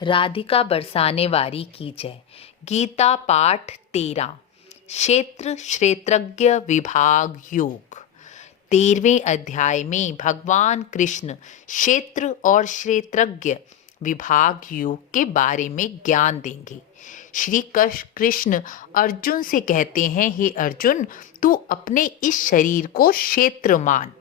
राधिका बरसाने वारी की जय। गीता पाठ 13। क्षेत्र क्षेत्रज्ञ विभाग योग। 13वें अध्याय में भगवान कृष्ण क्षेत्र और क्षेत्रज्ञ विभाग योग के बारे में ज्ञान देंगे। श्री कृष्ण अर्जुन से कहते हैं, हे अर्जुन, तू अपने इस शरीर को क्षेत्र मान।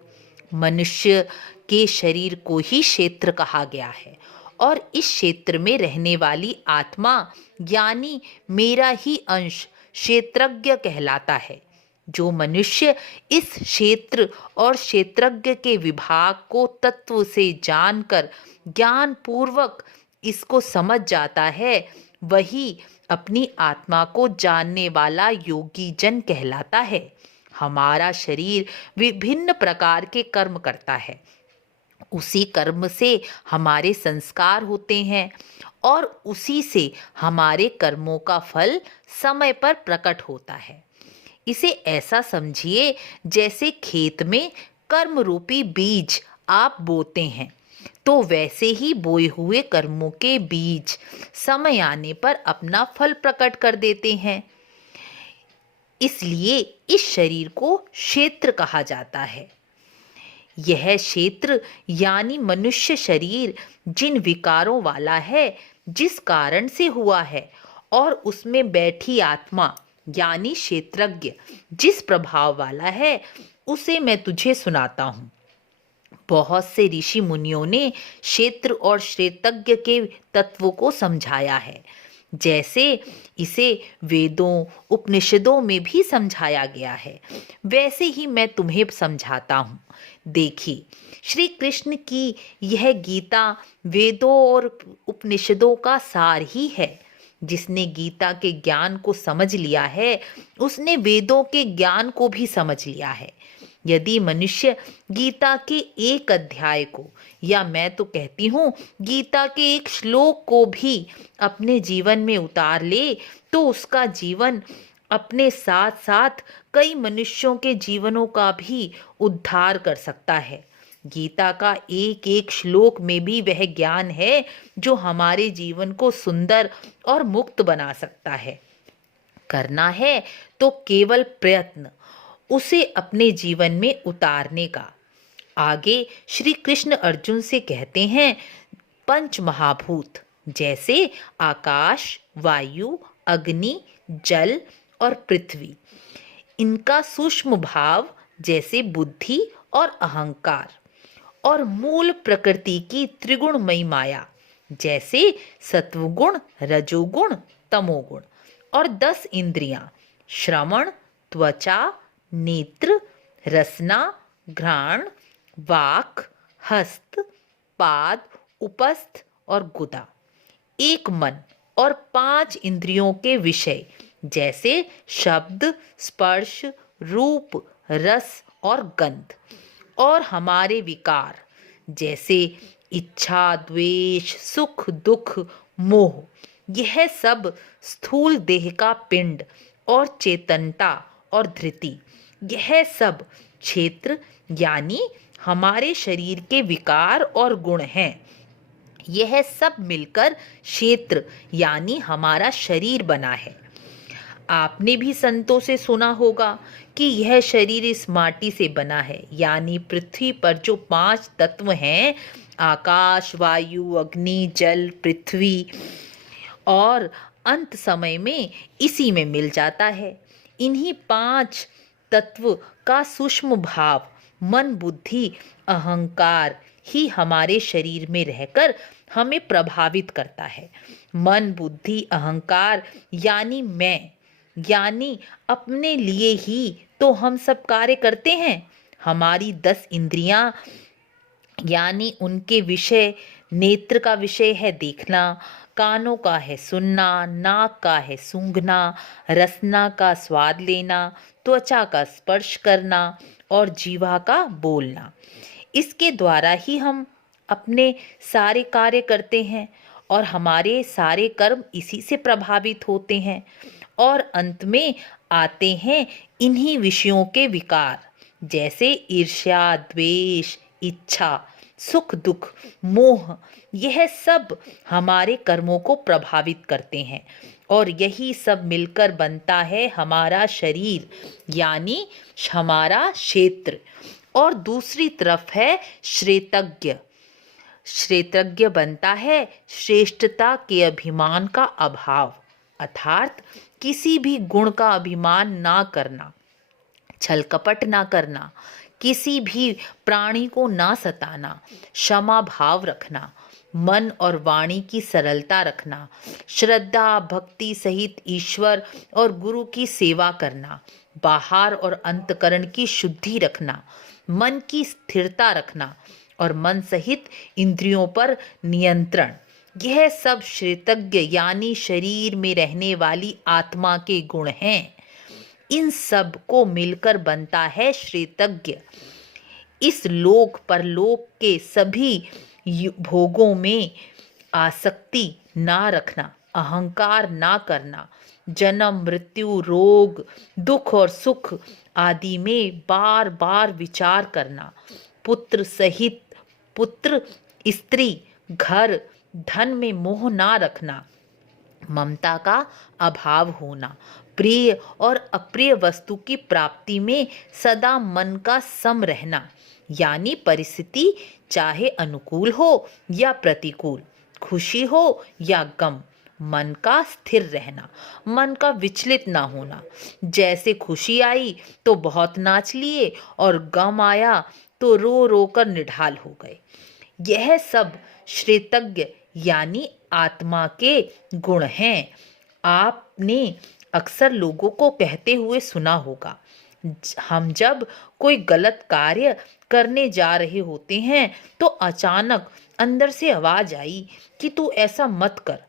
मनुष्य के शरीर को ही क्षेत्र कहा गया है और इस क्षेत्र में रहने वाली आत्मा यानी मेरा ही अंश क्षेत्रज्ञ कहलाता है। जो मनुष्य इस क्षेत्र और क्षेत्रज्ञ के विभाग को तत्व से जानकर ज्ञान पूर्वक इसको समझ जाता है, वही अपनी आत्मा को जानने वाला योगी जन कहलाता है। हमारा शरीर विभिन्न प्रकार के कर्म करता है। उसी कर्म से हमारे संस्कार होते हैं और उसी से हमारे कर्मों का फल समय पर प्रकट होता है। इसे ऐसा समझिए जैसे खेत में कर्म रूपी बीज आप बोते हैं, तो वैसे ही बोए हुए कर्मों के बीज समय आने पर अपना फल प्रकट कर देते हैं। इसलिए इस शरीर को क्षेत्र कहा जाता है। यह क्षेत्र यानी मनुष्य शरीर जिन विकारों वाला है, जिस कारण से हुआ है, और उसमें बैठी आत्मा यानी क्षेत्रज्ञ जिस प्रभाव वाला है, उसे मैं तुझे सुनाता हूँ। बहुत से ऋषि मुनियों ने क्षेत्र और क्षेत्रज्ञ के तत्वों को समझाया है, जैसे इसे वेदों उपनिषदों में भी समझाया गया है, वैसे ही मैं तुम्हें समझाता हूँ। देखिए, श्री कृष्ण की यह गीता वेदों और उपनिषदों का सार ही है। जिसने गीता के ज्ञान को समझ लिया है, उसने वेदों के ज्ञान को भी समझ लिया है। यदि मनुष्य गीता के एक अध्याय को, या मैं तो कहती हूँ गीता के एक श्लोक को भी अपने जीवन में उतार ले, तो उसका जीवन अपने साथ साथ कई मनुष्यों के जीवनों का भी उद्धार कर सकता है। गीता का एक एक श्लोक में भी वह ज्ञान है जो हमारे जीवन को सुंदर और मुक्त बना सकता है। करना है तो केवल प्रयत्न उसे अपने जीवन में उतारने का। आगे श्री कृष्ण अर्जुन से कहते हैं, पंच महाभूत जैसे आकाश, वायु, अग्नि, जल और पृथ्वी, इनका सूक्ष्म भाव जैसे बुद्धि और अहंकार, और मूल प्रकृति की त्रिगुणमयी माया जैसे सत्वगुण, रजोगुण, तमोगुण, और 10 इंद्रियां श्रवण, त्वचा, नेत्र, रसना, घ्राण, वाक, हस्त, पाद, उपस्थ और गुदा, एक मन और 5 इंद्रियों के विषय जैसे शब्द, स्पर्श, रूप, रस और गंध, और हमारे विकार जैसे इच्छा, द्वेष, सुख, दुख, मोह, यह सब स्थूल देह का पिंड और चेतनता और धृति, यह सब क्षेत्र यानी हमारे शरीर के विकार और गुण हैं। यह सब मिलकर क्षेत्र यानी हमारा शरीर बना है। आपने भी संतों से सुना होगा कि यह शरीर इस माटी से बना है, यानी पृथ्वी पर जो 5 तत्व हैं, आकाश, वायु, अग्नि, जल, पृथ्वी, और अंत समय में इसी में मिल जाता है। इन्हीं 5 तत्व का सूक्ष्म भाव मन, बुद्धि, अहंकार ही हमारे शरीर में रहकर हमें प्रभावित करता है। मन, बुद्धि, अहंकार यानी मैं, यानी अपने लिए ही तो हम सब कार्य करते हैं। हमारी 10 इंद्रियां यानी उनके विषय, नेत्र का विषय है देखना, कानों का है सुनना, नाक का है सूंघना, रसना का स्वाद लेना, त्वचा का स्पर्श करना और जीवा का बोलना। इसके द्वारा ही हम अपने सारे कार्य करते हैं और हमारे सारे कर्म इसी से प्रभावित होते हैं। और अंत में आते हैं इन्हीं विषयों के विकार जैसे ईर्ष्या, द्वेष, इच्छा, सुख दुख, मोह, यह सब हमारे कर्मों को प्रभावित करते हैं और यही सब मिलकर बनता है हमारा शरीर यानी हमारा क्षेत्र। और दूसरी तरफ है श्रेतज्ञ। श्रेतज्ञ बनता है श्रेष्ठता के अभिमान का अभाव, अर्थात किसी भी गुण का अभिमान ना करना, छल कपट ना करना, किसी भी प्राणी को ना सताना, क्षमा भाव रखना, मन और वाणी की सरलता रखना, श्रद्धा भक्ति सहित ईश्वर और गुरु की सेवा करना, बाहर और अंतकरण की शुद्धि रखना, मन की स्थिरता रखना और मन सहित इंद्रियों पर नियंत्रण, यह सब श्रेतज्ञ यानी शरीर में रहने वाली आत्मा के गुण हैं। इन सब को मिलकर बनता है श्रेतज्ञ। इस लोक परलोक के सभी भोगों में आसक्ति ना रखना, अहंकार ना करना, जन्म मृत्यु रोग दुख और सुख आदि में बार बार विचार करना, पुत्र सहित पुत्र स्त्री घर धन में मोह ना रखना, ममता का अभाव होना, प्रिय और अप्रिय वस्तु की प्राप्ति में सदा मन का सम रहना, यानी परिस्थिति चाहे अनुकूल हो या प्रतिकूल, खुशी हो या गम, मन का स्थिर रहना, मन का विचलित ना होना। जैसे खुशी आई तो बहुत नाच लिए और गम आया तो रो रो कर निढाल हो गए। यह सब श्रेतज्ञ यानी आत्मा के गुण हैं। आपने अक्सर लोगों को कहते हुए सुना होगा, हम जब कोई गलत कार्य करने जा रहे होते हैं तो अचानक अंदर से आवाज आई कि तू ऐसा मत कर।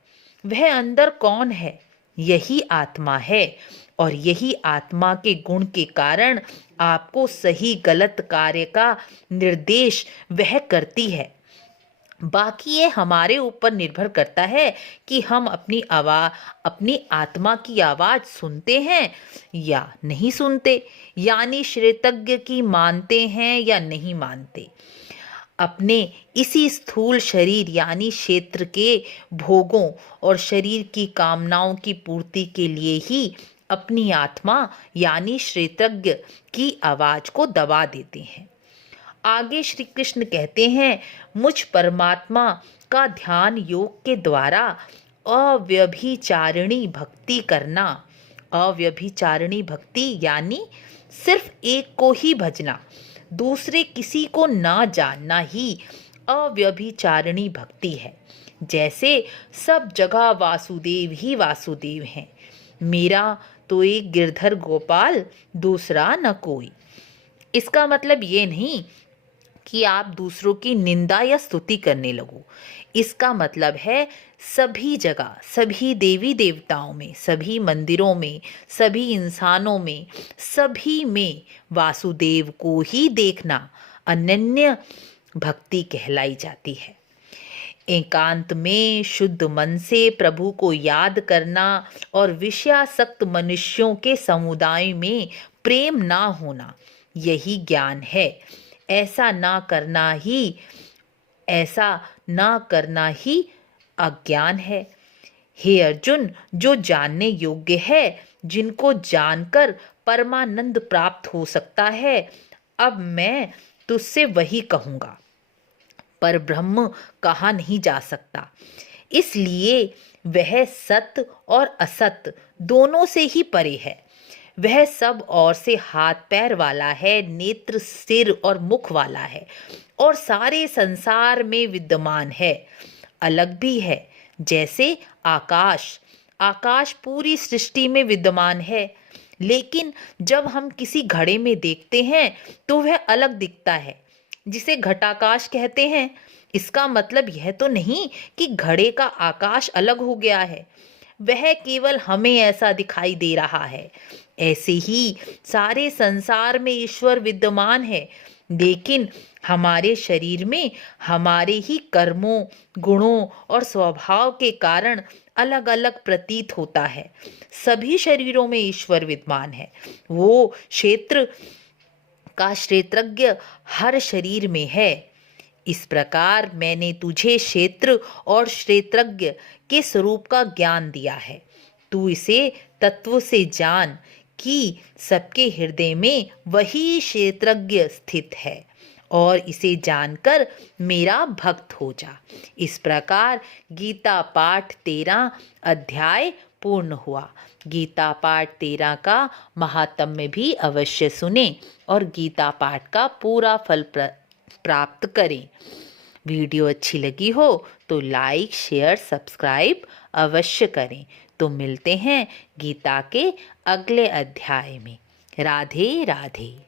वह अंदर कौन है? यही आत्मा है और यही आत्मा के गुण के कारण आपको सही गलत कार्य का निर्देश वह करती है। बाकी ये हमारे ऊपर निर्भर करता है कि हम अपनी आत्मा की आवाज सुनते हैं या नहीं सुनते, यानी श्रेतज्ञ की मानते हैं या नहीं मानते। अपने इसी स्थूल शरीर यानी क्षेत्र के भोगों और शरीर की कामनाओं की पूर्ति के लिए ही अपनी आत्मा यानी श्रेतज्ञ की आवाज को दबा देते हैं। आगे श्री कृष्ण कहते हैं, मुझ परमात्मा का ध्यान योग के द्वारा अव्यभिचारिणी भक्ति करना। अव्यभिचारिणी भक्ति यानी सिर्फ एक को ही भजना, दूसरे किसी को ना जानना ही अव्यभिचारिणी भक्ति है। जैसे सब जगह वासुदेव ही वासुदेव हैं, मेरा तो एक गिरधर गोपाल दूसरा न कोई। इसका मतलब ये नहीं कि आप दूसरों की निंदा या स्तुति करने लगो। इसका मतलब है सभी जगह, सभी देवी देवताओं में, सभी मंदिरों में, सभी इंसानों में, सभी में वासुदेव को ही देखना अनन्य भक्ति कहलाई जाती है। एकांत में शुद्ध मन से प्रभु को याद करना और विषयासक्त मनुष्यों के समुदाय में प्रेम ना होना, यही ज्ञान है। ऐसा ना करना ही अज्ञान है। हे अर्जुन, जो जानने योग्य है, जिनको जानकर परमानंद प्राप्त हो सकता है, अब मैं तुझसे वही कहूँगा। पर ब्रह्म कहा नहीं जा सकता, इसलिए वह सत्य और असत्य दोनों से ही परे है। वह सब और से हाथ पैर वाला है, नेत्र सिर और मुख वाला है और सारे संसार में विद्यमान है। अलग भी है, जैसे आकाश। आकाश पूरी सृष्टि में विद्यमान है, लेकिन जब हम किसी घड़े में देखते हैं तो वह अलग दिखता है, जिसे घटाकाश कहते हैं। इसका मतलब यह तो नहीं कि घड़े का आकाश अलग हो गया है, वह केवल हमें ऐसा दिखाई दे रहा है। ऐसे ही सारे संसार में ईश्वर विद्यमान है, लेकिन हमारे शरीर में हमारे ही कर्मों, गुणों और स्वभाव के कारण अलग अलग प्रतीत होता है। सभी शरीरों में ईश्वर विद्यमान है। वो क्षेत्र का क्षेत्रज्ञ हर शरीर में है। इस प्रकार मैंने तुझे क्षेत्र और क्षेत्रज्ञ के स्वरूप का ज्ञान दिया है। तू इसे तत्व से जान कि सबके हृदय में वही क्षेत्रज्ञ स्थित है और इसे जानकर मेरा भक्त हो जा। इस प्रकार गीता पाठ 13 अध्याय पूर्ण हुआ। गीता पाठ 13 का महात्म्य भी अवश्य सुने और गीता पाठ का पूरा फल प्राप्त करें। वीडियो अच्छी लगी हो तो लाइक शेयर सब्सक्राइब अवश्य करें। तो मिलते हैं गीता के अगले अध्याय में। राधे राधे।